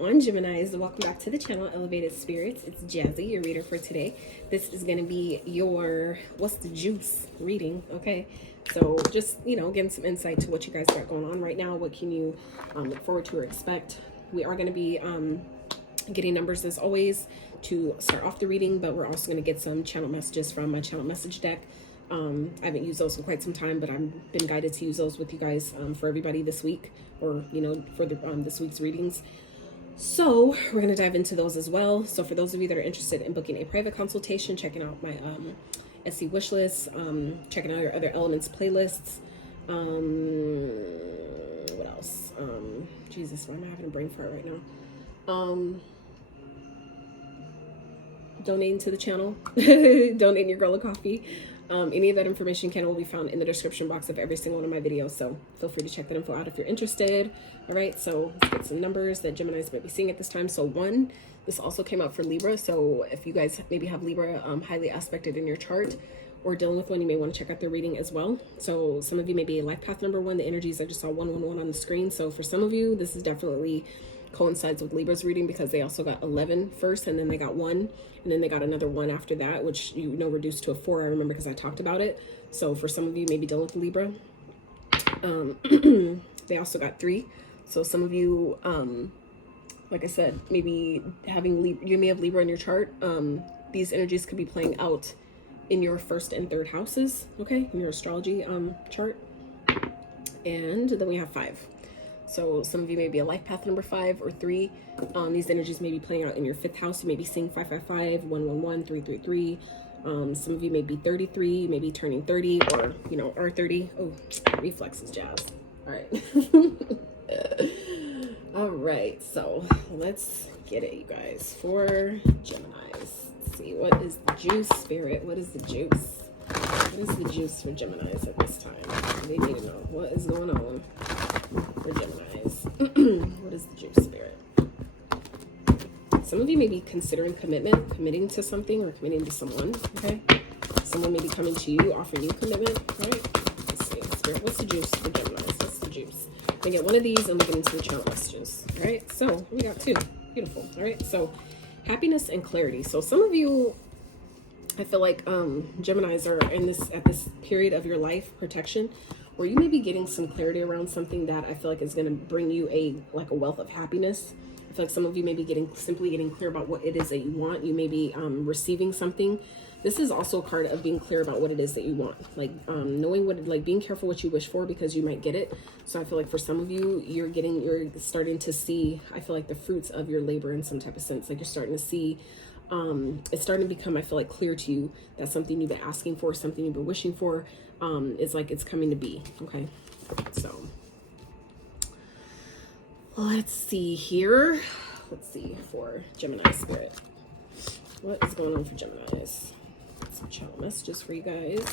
on, Geminis? Welcome back to the channel, Elevated Spirits. It's Jazzy, your reader for today. This is going to be your What's the Juice reading, okay? So just, getting some insight to what you guys got going on right now. What can you look forward to or expect? We are going to be getting numbers as always to start off the reading, but we're also going to get some channel messages from my channel message deck. I haven't used those in quite some time, but I've been guided to use those with you guys for everybody this week, or for the this week's readings. So we're going to dive into those as well. So for those of you that are interested in booking a private consultation, checking out my SC wish list, checking out your other elements playlists, what else? Jesus, why am I having a brain fart right now? Donating to the channel, donating your girl a coffee. Any of that information will be found in the description box of every single one of my videos, so feel free to check that info out if you're interested. All right, so let's get some numbers that Geminis might be seeing at this time. So 1, this also came out for Libra, so if you guys maybe have Libra highly aspected in your chart or dealing with one, you may want to check out their reading as well. So some of you may be life path number 1. The energies, I just saw 111 on the screen. So for some of you, this is definitely coincides with Libra's reading, because they also got 11 first, and then they got 1, and then they got another 1 after that, which reduced to a 4. I remember because I talked about it. So for some of you maybe dealing with Libra, they also got 3. So some of you, like I said, maybe having you may have Libra in your chart. These energies could be playing out in your 1st and 3rd houses, okay, in your astrology chart. And then we have 5. So some of you may be a life path number 5 or 3. These energies may be playing out in your 5th house. You may be seeing 555, 111, 333. Some of you may be 33, maybe turning 30, or are 30. Oh, reflexes, Jazz. All right. All right. So let's get it, you guys. For Geminis, let's see, what is the juice, Spirit? What is the juice? What is the juice for Geminis at this time? They need to know what is going on for Geminis. What is the juice, Spirit? Some of you may be considering committing to something or committing to someone, okay? Someone may be coming to you, offering you commitment, right? Let's see, Spirit, what's the juice for Geminis? What's the juice? We get one of these and we get into the channel messages, all right? So we got 2. Beautiful, all right? So happiness and clarity. So some of you, I feel like Geminis are at this period of your life, protection, where you may be getting some clarity around something that I feel like is going to bring you a wealth of happiness. I feel like some of you may be simply getting clear about what it is that you want. You may be receiving something. This is also a card of being clear about what it is that you want, knowing what, being careful what you wish for, because you might get it. So I feel like for some of you, you're starting to see, I feel like, the fruits of your labor in some type of sense. Like you're starting to see, it's starting to become, I feel like, clear to you that something you've been asking for, something you've been wishing for, it's coming to be. Okay, so let's see here. Let's see for Gemini Spirit, what is going on for Geminis? Some channel messages for you guys.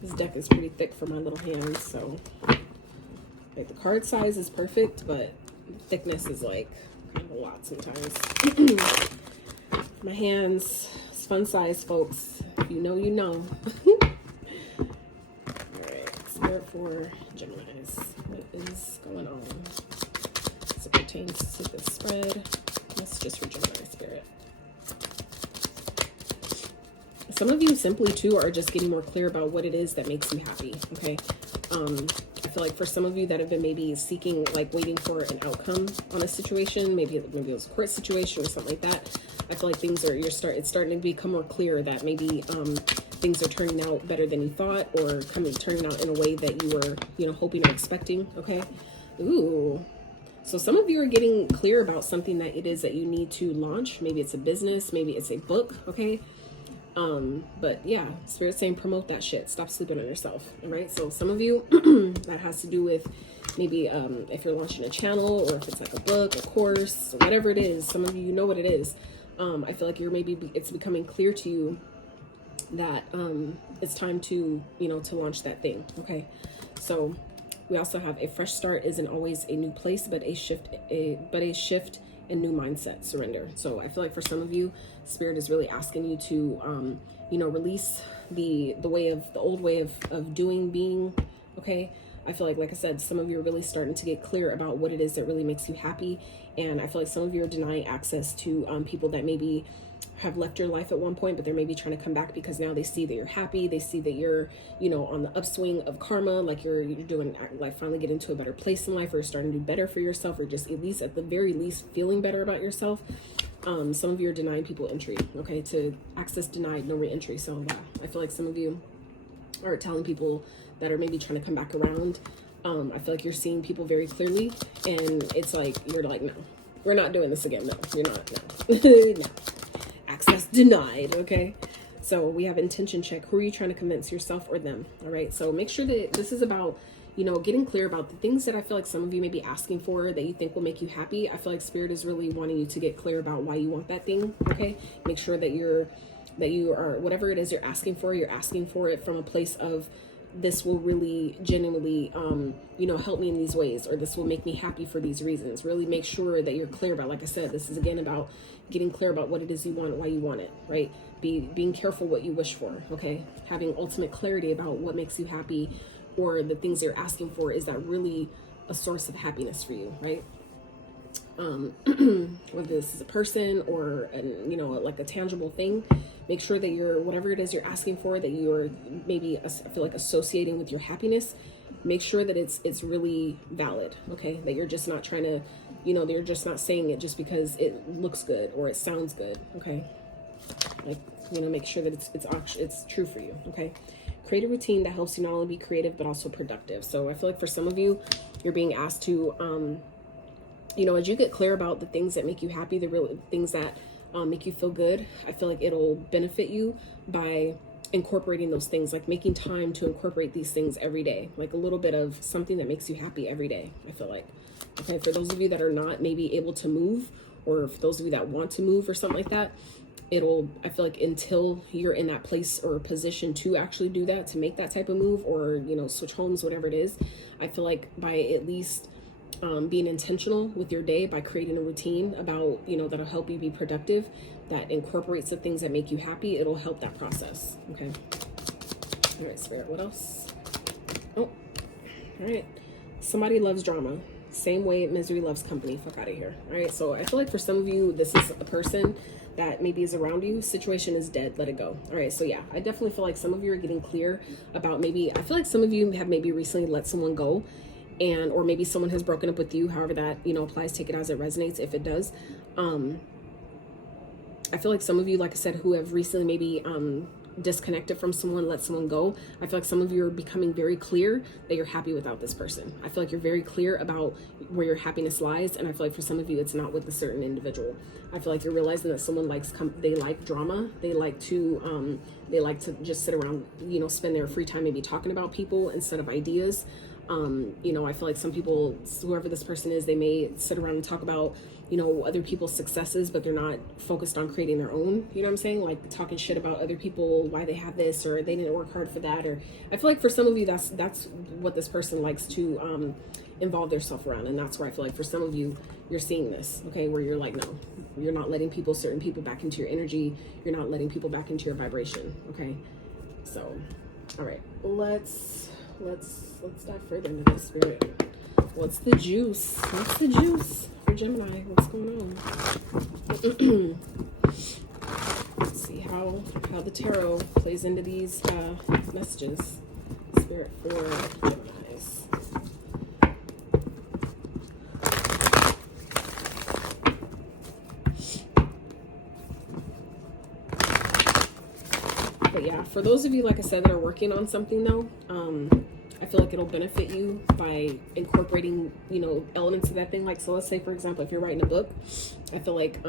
This deck is pretty thick for my little hands, so the card size is perfect, but thickness is kind of a lot sometimes. My hands, it's fun size, folks. If you know, you know. All right, Spirit for Geminis. What is going on as it pertains to this spread? That's just for Gemini Spirit. Some of you simply too are just getting more clear about what it is that makes you happy. Okay. I feel like for some of you that have been maybe seeking, waiting for an outcome on a situation, maybe it was a court situation or something like that. I feel like things are, it's starting to become more clear that maybe things are turning out better than you thought, or turning out in a way that you were, hoping or expecting. Okay. Ooh. So some of you are getting clear about something that it is that you need to launch. Maybe it's a business, maybe it's a book. Okay. But yeah, Spirit's saying promote that shit. Stop sleeping on yourself. All right. So some of you, that has to do with maybe if you're launching a channel, or if it's like a book, a course, whatever it is. Some of you know what it is. I feel like it's becoming clear to you that it's time to to launch that thing. Okay. So we also have a fresh start isn't always a new place, but a shift and new mindset, surrender. So I feel like for some of you, Spirit is really asking you to, release the old way of doing, being, okay? I feel like I said, some of you are really starting to get clear about what it is that really makes you happy. And I feel like some of you are denying access to people that maybe have left your life at one point, but they're maybe trying to come back because now they see that you're happy. They see that you're, you know, on the upswing of karma, like you're doing, like finally get into a better place in life, or starting to do better for yourself, or just at least, at the very least, feeling better about yourself. Some of you are denying people entry, okay, to access denied, no re-entry. So I feel like some of you are telling people that are maybe trying to come back around. I feel like you're seeing people very clearly, and it's like, you're like, no, we're not doing this again. No, you're not. No. No. Access denied. Okay. So we have intention check. Who are you trying to convince, yourself or them? All right. So make sure that this is about, you know, getting clear about the things that I feel like some of you may be asking for that you think will make you happy. I feel like Spirit is really wanting you to get clear about why you want that thing. Okay. Make sure that you are, whatever it is you're asking for it from a place of, this will really genuinely, you know, help me in these ways, or this will make me happy for these reasons. Really make sure that you're clear about, like I said, this is again about getting clear about what it is you want, why you want it, right? Being careful what you wish for, okay? Having ultimate clarity about what makes you happy, or the things you're asking for, is that really a source of happiness for you, right? Whether this is a person or you know, like a tangible thing, make sure that you're, whatever it is you're asking for, that you're maybe, I feel like, associating with your happiness, make sure that it's really valid, okay? That you're just not trying to, you know, you're just not saying it just because it looks good or it sounds good, okay? Like, you know, make sure that it's true for you, okay? Create a routine that helps you not only be creative but also productive. So I feel like for some of you, you're being asked to you know, as you get clear about the things that make you happy, the real things that make you feel good, I feel like it'll benefit you by incorporating those things, like making time to incorporate these things every day, like a little bit of something that makes you happy every day. I feel like, okay, for those of you that are not maybe able to move, or for those of you that want to move or something like that, I feel like until you're in that place or position to actually do that, to make that type of move, or, you know, switch homes, whatever it is, I feel like by at least being intentional with your day, by creating a routine about, you know, that'll help you be productive, that incorporates the things that make you happy, it'll help that process. Okay. All right, Spirit, what else? Oh, all right. Somebody loves drama. Same way misery loves company. Fuck out of here. All right. So I feel like for some of you, this is a person that maybe is around you. Situation is dead. Let it go. All right. So yeah, I definitely feel like some of you are getting clear about, maybe, I feel like some of you have maybe recently let someone go, and or maybe someone has broken up with you, however that, you know, applies. Take it as it resonates, if it does. I feel like some of you, like I said, who have recently maybe disconnected from someone, let someone go, I feel like some of you are becoming very clear that you're happy without this person. I feel like you're very clear about where your happiness lies, and I feel like for some of you, it's not with a certain individual. I feel like you're realizing that someone they like drama, they like to just sit around, you know, spend their free time maybe talking about people instead of ideas. You know, I feel like some people, whoever this person is, they may sit around and talk about, you know, other people's successes, but they're not focused on creating their own, you know what I'm saying? Like talking shit about other people, why they have this, or they didn't work hard for that. Or I feel like for some of you, that's what this person likes to involve themselves around. And that's where I feel like for some of you, you're seeing this, okay, where you're like, no, you're not letting certain people back into your energy. You're not letting people back into your vibration, okay? So, all right, let's dive further into this, Spirit. What's the juice? What's the juice for Gemini? What's going on? Let's see how the tarot plays into these messages. Spirit for Geminis. But yeah, for those of you, like I said, that are working on something though, I feel like it'll benefit you by incorporating, you know, elements of that thing. Like, so let's say, for example, if you're writing a book, I feel like,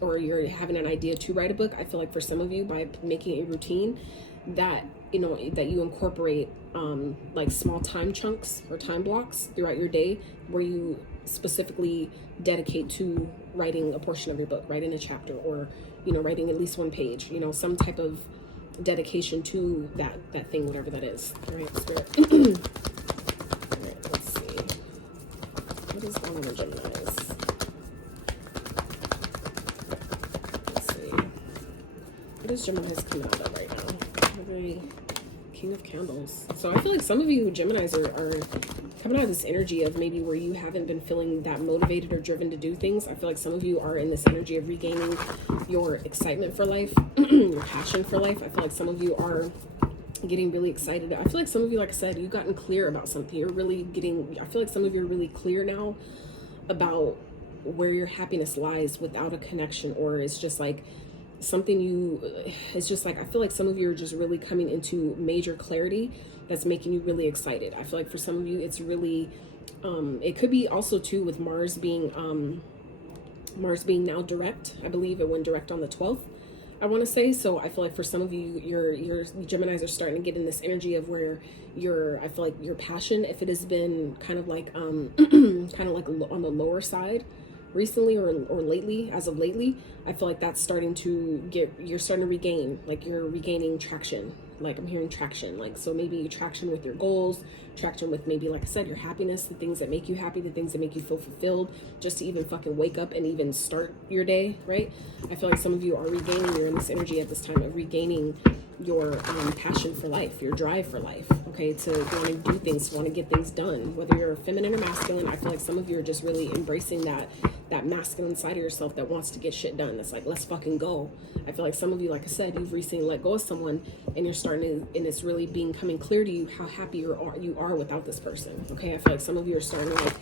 or you're having an idea to write a book, I feel like for some of you, by making a routine that, you know, that you incorporate, like small time chunks or time blocks throughout your day where you specifically dedicate to writing a portion of your book, writing a chapter, or, you know, writing at least one page, you know, some type of dedication to that thing, whatever that is. All right, Spirit. All right, let's see. What is going on with Geminis? Let's see. What is Geminis coming out of right now? King of Candles. So I feel like some of you Geminis are coming out of this energy of maybe where you haven't been feeling that motivated or driven to do things. I feel like some of you are in this energy of regaining your excitement for life, your passion for life. I feel like some of you are getting really excited. I feel like some of you, like I said, you've gotten clear about something. You're really getting, I feel like some of you are really clear now about where your happiness lies without a connection, or it's just like something it's just like, I feel like some of you are just really coming into major clarity that's making you really excited. I feel like for some of you, it's really, it could be also too with Mars being now direct. I believe it went direct on the 12th, I want to say. So I feel like for some of you, your Geminis are starting to get in this energy of where I feel like your passion, if it has been kind of like, kind of like on the lower side recently or lately, as of lately, I feel like that's starting to you're starting to regain, like you're regaining traction. Like I'm hearing traction, like, so maybe traction with your goals, traction with maybe, like I said, your happiness, the things that make you happy, the things that make you feel fulfilled, just to even fucking wake up and even start your day, right? I feel like some of you are regaining, you're in this energy at this time of regaining your passion for life, your drive for life, okay, to want to do things, want to get things done, whether you're feminine or masculine. I feel like some of you are just really embracing that masculine side of yourself that wants to get shit done. That's like, let's fucking go. I feel like some of you, like I said, you've recently let go of someone and you're starting to, and it's really coming clear to you how happy you are without this person, okay? I feel like some of you are starting to like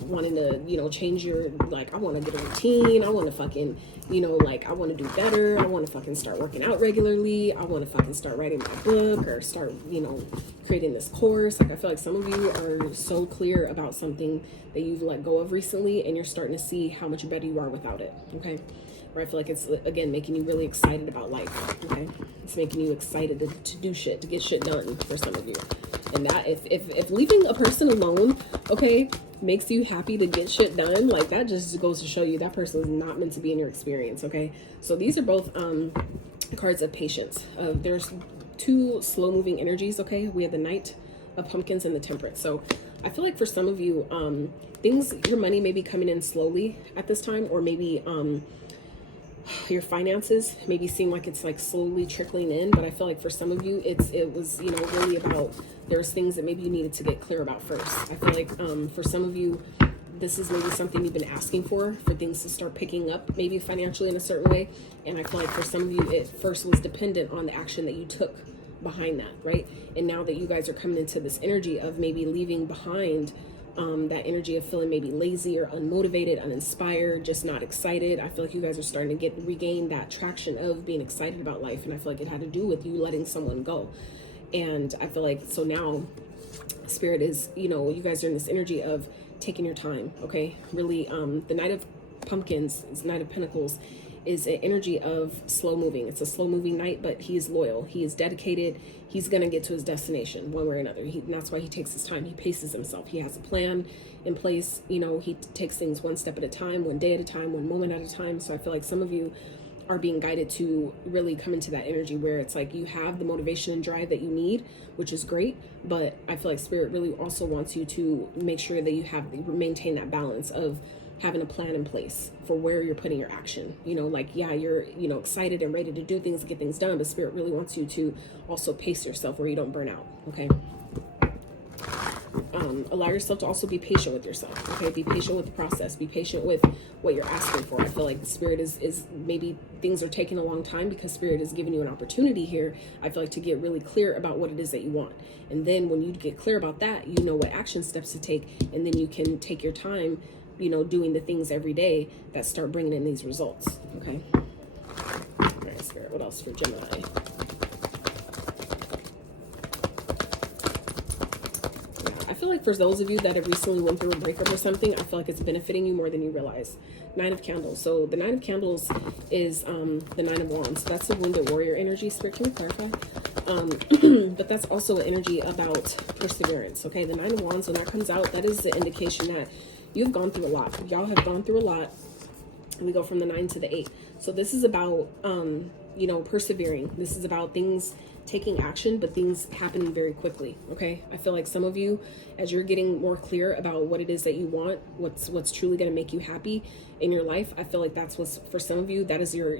wanting to, you know, change your, like, I want to get a routine, I want to fucking, you know, like, I want to do better, I want to fucking start working out regularly, I want to fucking start writing my book, or start, you know, creating this course. Like, I feel like some of you are so clear about something that you've let go of recently, and you're starting to see how much better you are without it, okay? Where I feel like it's, again, making you really excited about life, okay? It's making you excited to do shit, to get shit done for some of you. And that, if leaving a person alone, okay, makes you happy to get shit done, like, that just goes to show you that person is not meant to be in your experience, okay? So these are both cards of patience. There's two slow moving energies, okay? We have the Knight of Pumpkins and the Temperance. So I feel like for some of you, your money may be coming in slowly at this time, or maybe your finances maybe seem like it's like slowly trickling in. But I feel like for some of you, it was, you know, really about, there's things that maybe you needed to get clear about first. I feel like for some of you, this is maybe something you've been asking for things to start picking up, maybe financially in a certain way. And I feel like for some of you, it first was dependent on the action that you took behind that, right? And now that you guys are coming into this energy of maybe leaving behind that energy of feeling maybe lazy or unmotivated, uninspired, just not excited, I feel like you guys are starting to regain that traction of being excited about life. And I feel like it had to do with you letting someone go. And I feel like, so now Spirit is, you know, you guys are in this energy of taking your time, okay? Really, the Knight of Pumpkins, Knight of Pentacles, is an energy of slow moving. It's a slow moving knight, but he is loyal. He is dedicated. He's going to get to his destination one way or another. And that's why he takes his time. He paces himself. He has a plan in place. You know, he takes things one step at a time, one day at a time, one moment at a time. So I feel like some of you are being guided to really come into that energy where it's like you have the motivation and drive that you need, which is great. But I feel like Spirit really also wants you to make sure that you maintain that balance of having a plan in place for where you're putting your action. You know, like, yeah, you're, you know, excited and ready to do things, get things done, but Spirit really wants you to also pace yourself where you don't burn out, okay? Allow yourself to also be patient with yourself, okay? Be patient with the process. Be patient with what you're asking for. I feel like the Spirit is maybe things are taking a long time because Spirit is giving you an opportunity here, I feel like, to get really clear about what it is that you want. And then when you get clear about that, you know what action steps to take, and then you can take your time, you know, doing the things every day that start bringing in these results, okay? All right, Spirit, what else for Gemini? I feel like for those of you that have recently went through a breakup or something, I feel like it's benefiting you more than you realize. Nine of Candles. So the Nine of Candles is the Nine of Wands. That's the Wounded Warrior energy. Spirit, can you clarify? But that's also an energy about perseverance, okay? The Nine of Wands, when that comes out, that is the indication that you've gone through a lot. Y'all have gone through a lot. We go from the 9 to the 8. So this is about, you know, persevering. This is about things taking action, but things happening very quickly, okay? I feel like some of you, as you're getting more clear about what it is that you want, what's truly going to make you happy in your life, I feel like that's what's, for some of you, that is your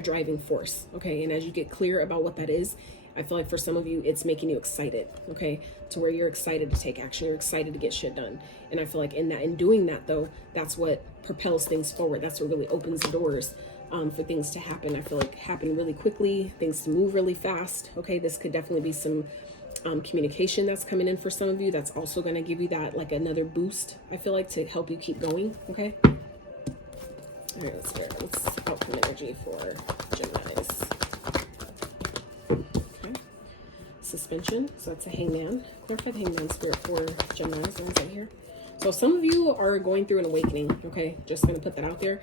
driving force, okay? And as you get clear about what that is, I feel like for some of you, it's making you excited, okay? To where you're excited to take action, you're excited to get shit done. And I feel like in doing that though, that's what propels things forward. That's what really opens the doors for things to happen. I feel like happen really quickly, things to move really fast. Okay, this could definitely be some communication that's coming in for some of you. That's also going to give you that like another boost, I feel like, to help you keep going. Okay. All right, let's outcome energy for Geminis. Okay. Suspension. So that's a hangman. Clarify the hangman spirit for Geminis. The ones out here. So some of you are going through an awakening. Okay, just going to put that out there.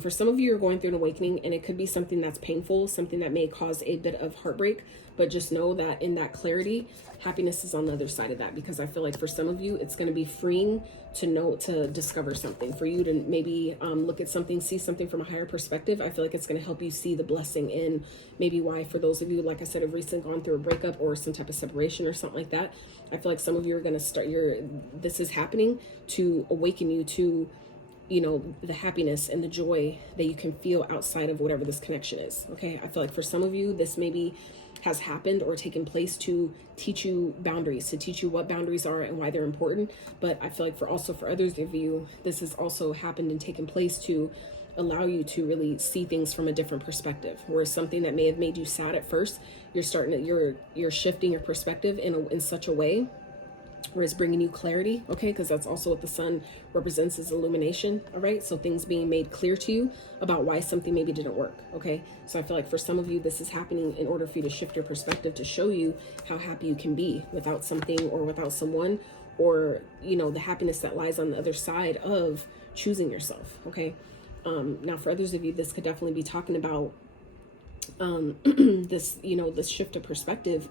For some of you, you're going through an awakening, and it could be something that's painful, something that may cause a bit of heartbreak, but just know that in that clarity, happiness is on the other side of that, because I feel like for some of you, it's going to be freeing to discover something, for you to maybe look at something, see something from a higher perspective. I feel like it's going to help you see the blessing in maybe why, for those of you, like I said, have recently gone through a breakup or some type of separation or something like that. I feel like some of you are going to start this is happening to awaken you to, you know, the happiness and the joy that you can feel outside of whatever this connection is. Okay. I feel like for some of you, this maybe has happened or taken place to teach you boundaries, to teach you what boundaries are and why they're important. But I feel like for others of you, this has also happened and taken place to allow you to really see things from a different perspective. Whereas something that may have made you sad at first, you're shifting your perspective in such a way where it's bringing you clarity, okay? Because that's also what the sun represents, is illumination, all right? So things being made clear to you about why something maybe didn't work, okay? So I feel like for some of you, this is happening in order for you to shift your perspective, to show you how happy you can be without something or without someone, or, you know, the happiness that lies on the other side of choosing yourself, okay? Now for others of you, this could definitely be talking about this, you know, this shift of perspective,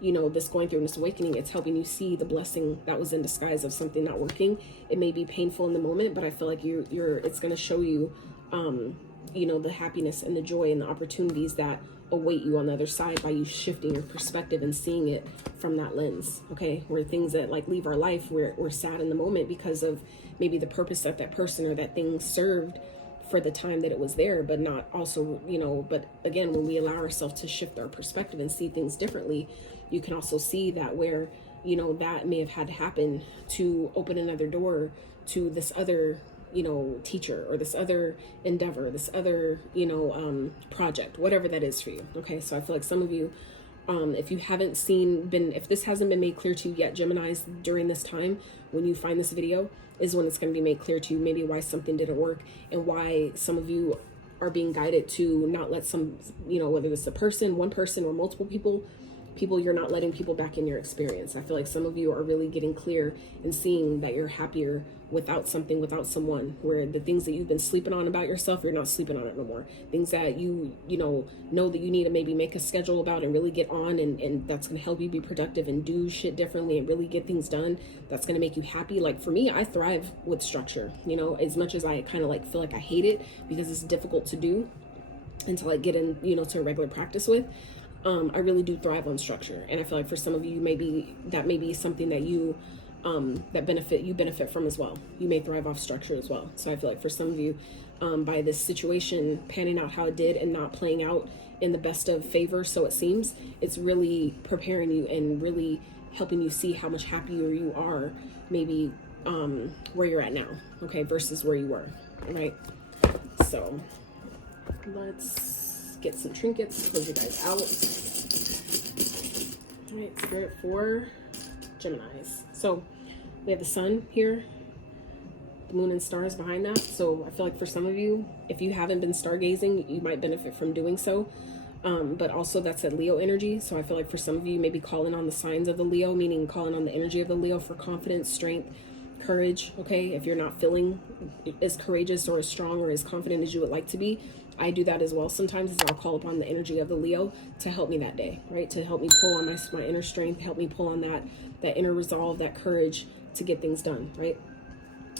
you know, this going through this awakening. It's helping you see the blessing that was in disguise of something not working. It may be painful in the moment, but I feel like it's going to show you, you know, the happiness and the joy and the opportunities that await you on the other side by you shifting your perspective and seeing it from that lens. Okay. Where things that like leave our life, we're sad in the moment because of maybe the purpose that that person or that thing served for the time that it was there, but not also, you know, but again, when we allow ourselves to shift our perspective and see things differently, you can also see that where, you know, that may have had to happen to open another door to this other, you know, teacher or this other endeavor, this other, you know, project, whatever that is for you. Okay. So I feel like some of you, if this hasn't been made clear to you yet, Geminis, during this time, when you find this video, is when it's going to be made clear to you maybe why something didn't work and why some of you are being guided to not let some, you know, whether it's one person or multiple people, you're not letting people back in your experience. I feel like some of you are really getting clear and seeing that you're happier without something, without someone, where the things that you've been sleeping on about yourself, you're not sleeping on it no more. Things that you know that you need to maybe make a schedule about and really get on, and that's going to help you be productive and do shit differently and really get things done. That's going to make you happy. Like for me, I thrive with structure, you know, as much as I kind of like feel like I hate it because it's difficult to do until I get in, you know, to a regular practice with. I really do thrive on structure. And I feel like for some of you, that may be something that you benefit from as well. You may thrive off structure as well. So I feel like for some of you, by this situation panning out how it did and not playing out in the best of favor, so it seems, it's really preparing you and really helping you see how much happier you are maybe where you're at now, okay, versus where you were, right? So let's get some trinkets, close you guys out. All right, spirit for Geminis. So we have the sun here, the moon and stars behind that. So I feel like for some of you, if you haven't been stargazing, you might benefit from doing so. But also that's a Leo energy. So I feel like for some of you, maybe calling on the signs of the Leo, meaning calling on the energy of the Leo for confidence, strength, courage. Okay, if you're not feeling as courageous or as strong or as confident as you would like to be, I do that as well. Sometimes is I'll call upon the energy of the Leo to help me that day, right? To help me pull on my inner strength, help me pull on that inner resolve, that courage to get things done, right?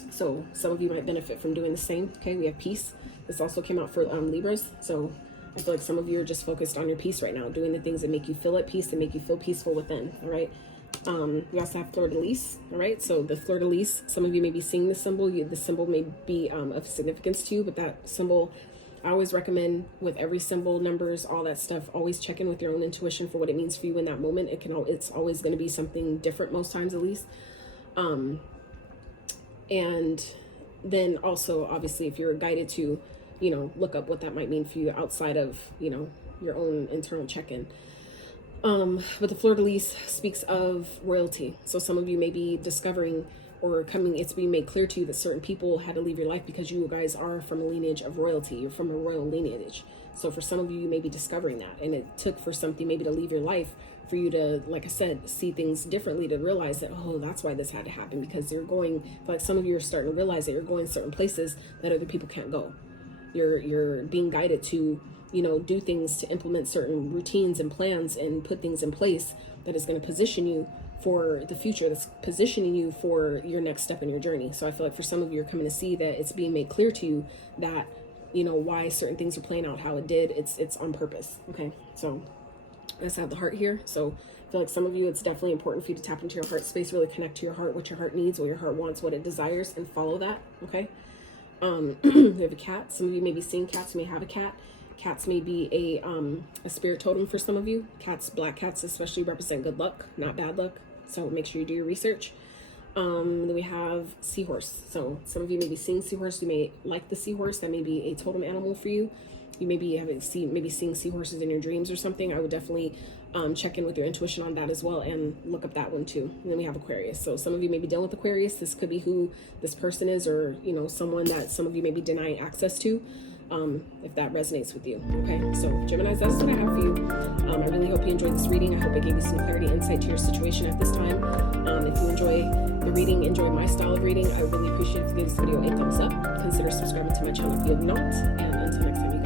So some of you might benefit from doing the same. Okay, we have peace. This also came out for Libras. So I feel like some of you are just focused on your peace right now, doing the things that make you feel at peace, that make you feel peaceful within, all right? We also have fleur-de-lis, all right? So the fleur-de-lis, some of you may be seeing this symbol. The symbol may be of significance to you, but that symbol I always recommend with every symbol, numbers, all that stuff, always check in with your own intuition for what it means for you in that moment. It's always going to be something different, most times at least. And then also, obviously, if you're guided to, you know, look up what that might mean for you outside of, you know, your own internal check-in. But the fleur-de-lis speaks of royalty. So some of you may be discovering or it's being made clear to you that certain people had to leave your life because you guys are from a lineage of royalty. You're from a royal lineage. So for some of you, you may be discovering that. And it took for something maybe to leave your life for you to, like I said, see things differently, to realize that, oh, that's why this had to happen, because you're going, like some of you are starting to realize that you're going certain places that other people can't go. You're being guided to, you know, do things, to implement certain routines and plans and put things in place that is going to position you for the future, that's positioning you for your next step in your journey. So I feel like for some of you, you're coming to see that it's being made clear to you that, you know, why certain things are playing out how it did. It's on purpose. Okay. So I just have the heart here. So I feel like some of you, it's definitely important for you to tap into your heart space, really connect to your heart, what your heart needs, what your heart wants, what it desires, and follow that. Okay. You have a cat. Some of you may be seeing cats, you may have a cat. Cats may be a spirit totem for some of you. Cats, black cats especially, represent good luck, not bad luck. So make sure you do your research. Then we have seahorse. So some of you may be seeing seahorse. You may like the seahorse. That may be a totem animal for you. You may be maybe seeing seahorses in your dreams or something. I would definitely check in with your intuition on that as well and look up that one too. And then we have Aquarius. So some of you may be dealing with Aquarius. This could be who this person is, or, you know, someone that some of you may be denying access to. If that resonates with you. Okay, so Geminis, that's what I have for you. I really hope you enjoyed this reading. I hope it gave you some clarity, insight to your situation at this time. If you enjoy the reading, enjoy my style of reading, I really appreciate if you give this video a thumbs up. Consider subscribing to my channel if you have not. And until next time, you guys.